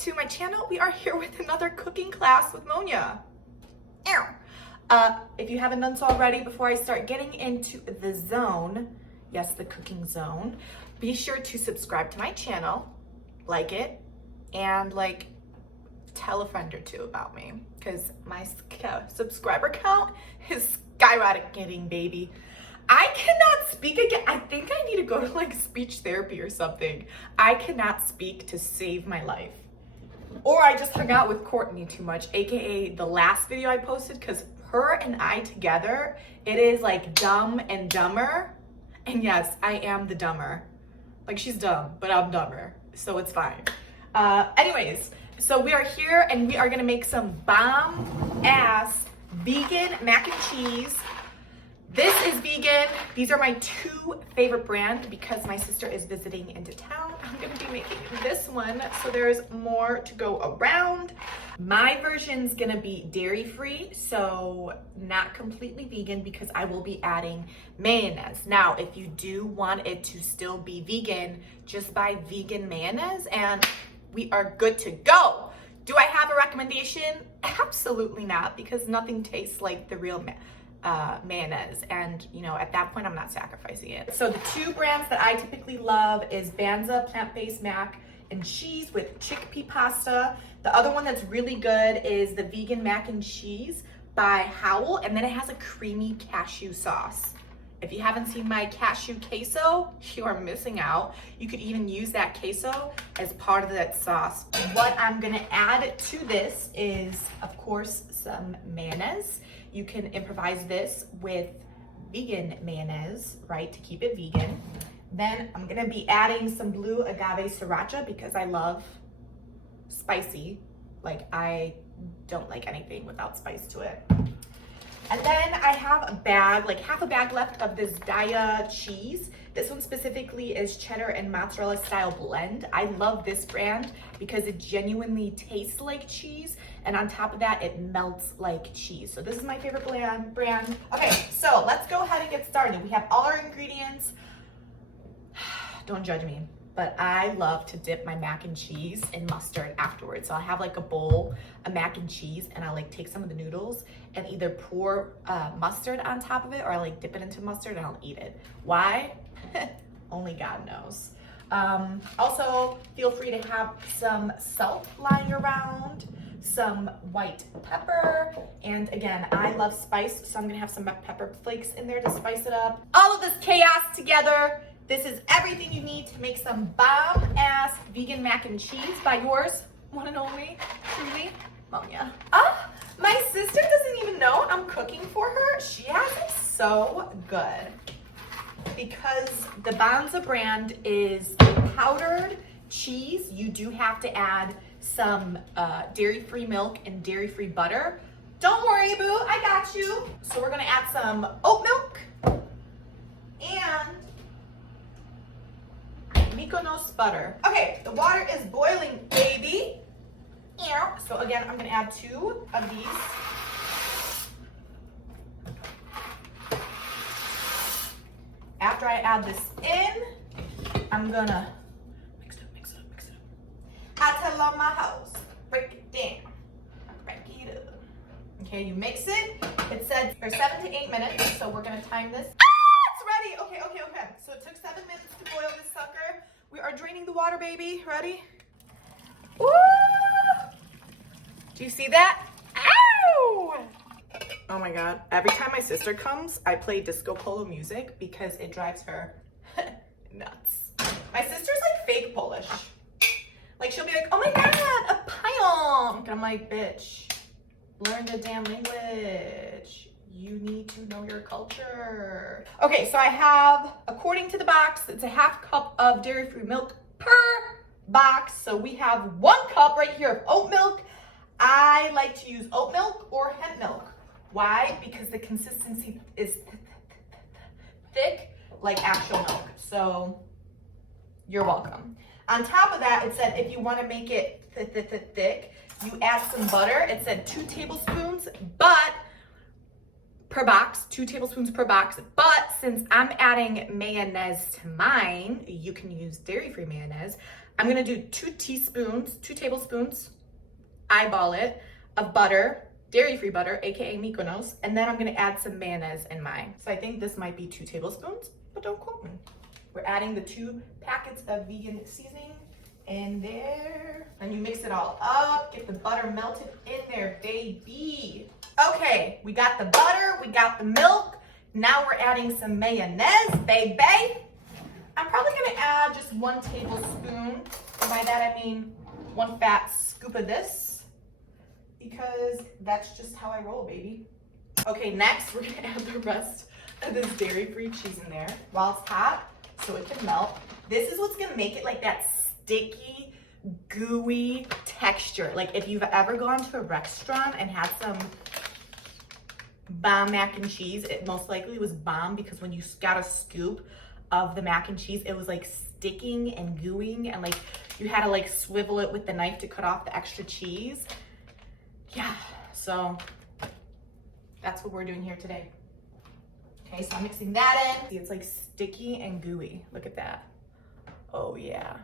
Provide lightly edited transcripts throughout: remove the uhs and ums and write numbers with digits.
to my channel. We are here with another cooking class with Monia. If you haven't done so already, before I start getting into the zone, yes, the cooking zone, be sure to subscribe to my channel, like it, and tell a friend or two about me, because my subscriber count is skyrocketing, baby. I cannot speak again. I think I need to go to speech therapy or something. I cannot speak to save my life. Or I just hung out with Courtney too much, aka the last video I posted, because her and I together, it is like Dumb and Dumber. And yes, I am the dumber. She's dumb, but I'm dumber, so it's fine. Anyways, so we are here and we are gonna make some bomb-ass vegan mac and cheese. This is vegan. These are my two favorite brands because my sister is visiting into town. I'm gonna be making this one, so there's more to go around. My version's gonna be dairy-free, so not completely vegan because I will be adding mayonnaise. Now, if you do want it to still be vegan, just buy vegan mayonnaise and we are good to go. Do I have a recommendation? Absolutely not, because nothing tastes like the real mayonnaise, and at that point I'm not sacrificing it. So the two brands that I typically love is Banza plant-based mac and cheese with chickpea pasta. The other one that's really good is the vegan mac and cheese by Howl, and then it has a creamy cashew sauce. If you haven't seen my cashew queso, you are missing out. You could even use that queso as part of that sauce. What I'm gonna add to this is, of course, some mayonnaise. You can improvise this with vegan mayonnaise, right, to keep it vegan. Then I'm gonna be adding some blue agave sriracha because I love spicy. I don't like anything without spice to it. And then I have a bag, half a bag left of this Daiya cheese. This one specifically is cheddar and mozzarella style blend. I love this brand because it genuinely tastes like cheese. And on top of that, it melts like cheese. So this is my favorite brand. Okay, so let's go ahead and get started. We have all our ingredients. Don't judge me, but I love to dip my mac and cheese in mustard afterwards. So I'll have a bowl of mac and cheese and I'll take some of the noodles and either pour mustard on top of it or I dip it into mustard and I'll eat it. Why? Only God knows. Also, feel free to have some salt lying around, some white pepper, and again, I love spice, so I'm gonna have some pepper flakes in there to spice it up. All of this chaos together, this is everything you need to make some bomb-ass vegan mac and cheese by yours, one and only, truly, Monia. My sister doesn't even know I'm cooking for her. She has it so good because the Banza brand is powdered cheese. You do have to add some dairy-free milk and dairy-free butter. Don't worry, boo, I got you. So we're gonna add some oat milk and mykonos butter. Okay, the water is boiling, baby. So again, I'm gonna add 2 of these. After I add this in, I'm gonna mix it up. I tell on my house, break it down, break it up. Okay, you mix it. It said for 7 to 8 minutes, so we're gonna time this. It's ready. Okay. So it took 7 minutes to boil this sucker. We are draining the water, baby. Ready? Woo! Do you see that? Ow! Oh my God. Every time my sister comes, I play disco polo music because it drives her nuts. My sister's fake Polish. She'll be like, oh my God, a pająk. And I'm like, bitch, learn the damn language. You need to know your culture. Okay, so I have, according to the box, it's a ½ cup of dairy-free milk per box. So we have 1 cup right here of oat milk. I like to use oat milk or hemp milk. Why? Because the consistency is thick like actual milk. So you're welcome. On top of that, it said if you want to make it thick, you add some butter. It said 2 tablespoons, but per box, 2 tablespoons per box, but since I'm adding mayonnaise to mine, you can use dairy-free mayonnaise. I'm gonna do 2 tablespoons, eyeball it, of butter, dairy-free butter, AKA mykonos, and then I'm gonna add some mayonnaise in mine. So I think this might be 2 tablespoons, but don't quote me. We're adding the 2 packets of vegan seasoning in there. And you mix it all up, get the butter melted in there, baby. Okay, we got the butter, we got the milk. Now we're adding some mayonnaise, baby. I'm probably gonna add just 1 tablespoon. And by that I mean 1 fat scoop of this, because that's just how I roll, baby. Okay, next we're gonna add the rest of this dairy-free cheese in there while it's hot so it can melt. This is what's gonna make it like that sticky, gooey texture. Like if you've ever gone to a restaurant and had some bomb mac and cheese, it most likely was bomb because when you got a scoop of the mac and cheese, it was like sticking and gooeying, and like you had to like swivel it with the knife to cut off the extra cheese. Yeah, so that's what we're doing here today. Okay, so I'm mixing that in. See, it's like sticky and gooey. Look at that. Oh yeah.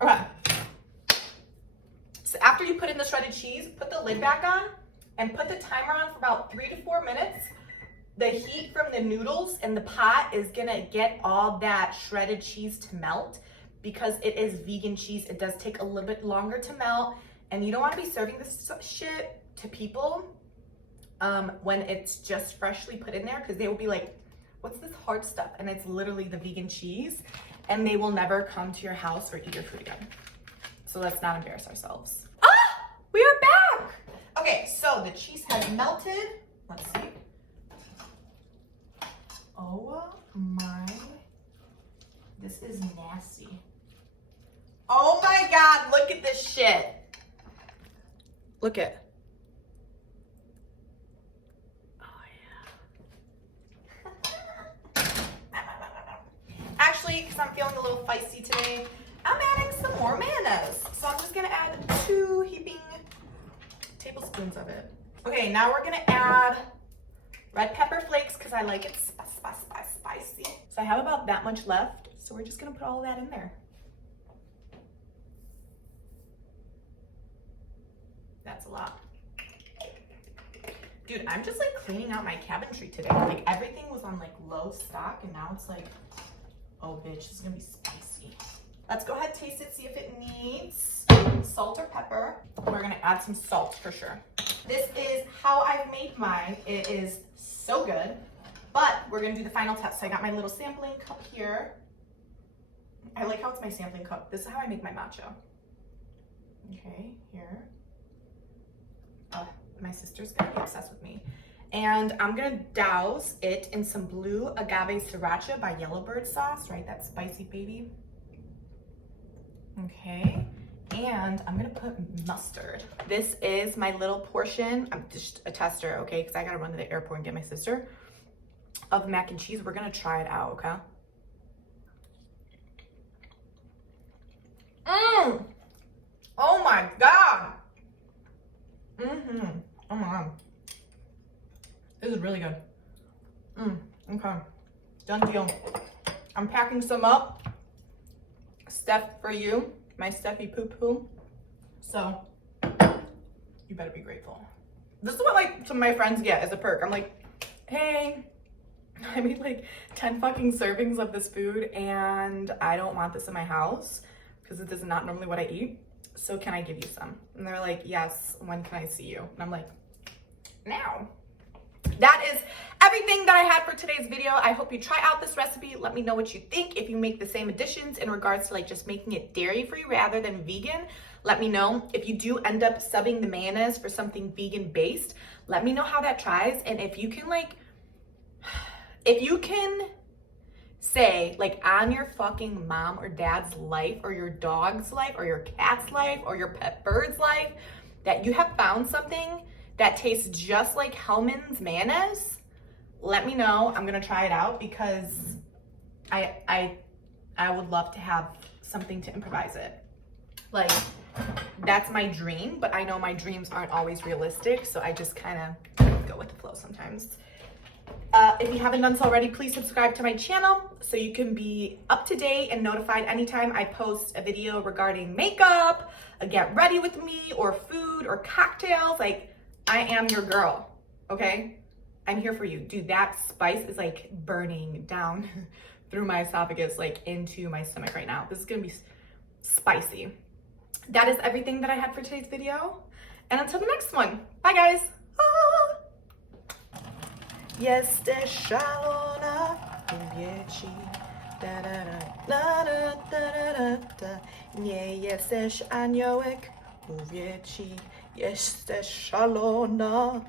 Okay. So after you put in the shredded cheese, put the lid back on and put the timer on for about 3 to 4 minutes. The heat from the noodles in the pot is gonna get all that shredded cheese to melt. Because it is vegan cheese, it does take a little bit longer to melt, and you don't want to be serving this shit to people when it's just freshly put in there, because they will be like, what's this hard stuff? And it's literally the vegan cheese, and they will never come to your house or eat your food again. So let's not embarrass ourselves. Ah, we are back. Okay, so the cheese has melted. Let's see. Oh my, this is nasty. Oh my God, look at this shit. Look at. Oh yeah. Actually, because I'm feeling a little feisty today, I'm adding some more mayonnaise. So I'm just gonna add 2 heaping tablespoons of it. Okay, now we're gonna add red pepper flakes because I like it spicy. So I have about that much left. So we're just gonna put all of that in there. That's a lot. Dude, I'm just like cleaning out my cabinetry today. Like everything was on like low stock and now it's like, oh bitch, this is gonna be spicy. Let's go ahead and taste it, see if it needs salt or pepper. We're gonna add some salt for sure. This is how I've made mine. It is so good, but we're gonna do the final test. So I got my little sampling cup here. I like how it's my sampling cup. This is how I make my matcha. Okay, here. My sister's gonna be obsessed with me. And I'm gonna douse it in some blue agave sriracha by Yellowbird sauce, right? That spicy baby. Okay, and I'm gonna put mustard. This is my little portion. I'm just a tester, okay? Because I gotta run to the airport and get my sister. Of mac and cheese. We're gonna try it out, okay? Oh my God. Oh my God. This is really good. Okay. Done deal. I'm packing some up. Steph for you. My Steffi poo-poo. So, you better be grateful. This is what like some of my friends get as a perk. I'm like, hey, I made like 10 fucking servings of this food and I don't want this in my house because this is not normally what I eat. So can I give you some? And they're like, yes, when can I see you? And I'm like, now. That is everything that I had for today's video. I hope you try out this recipe. Let me know what you think. If you make the same additions in regards to like just making it dairy-free rather than vegan, let me know. If you do end up subbing the mayonnaise for something vegan-based, let me know how that tries. And if you can like, if you can say like on your fucking mom or dad's life or your dog's life or your cat's life or your pet bird's life that you have found something that tastes just like Hellmans mayonnaise, let me know. I'm gonna try it out because I would love to have something to improvise it. Like, that's my dream, but I know my dreams aren't always realistic, so I just kind of go with the flow sometimes. If you haven't done so already, please subscribe to my channel so you can be up to date and notified anytime I post a video regarding makeup, a get ready with me, or food, or cocktails. Like, I am your girl, okay? I'm here for you. Dude, that spice is like burning down through my esophagus, like into my stomach right now. This is gonna be spicy. That is everything that I had for today's video. And until the next one, bye guys. Jesteś szalona, mówię ci, da da da da da da da. Nie jesteś aniołek, mówię ci, jesteś szalona.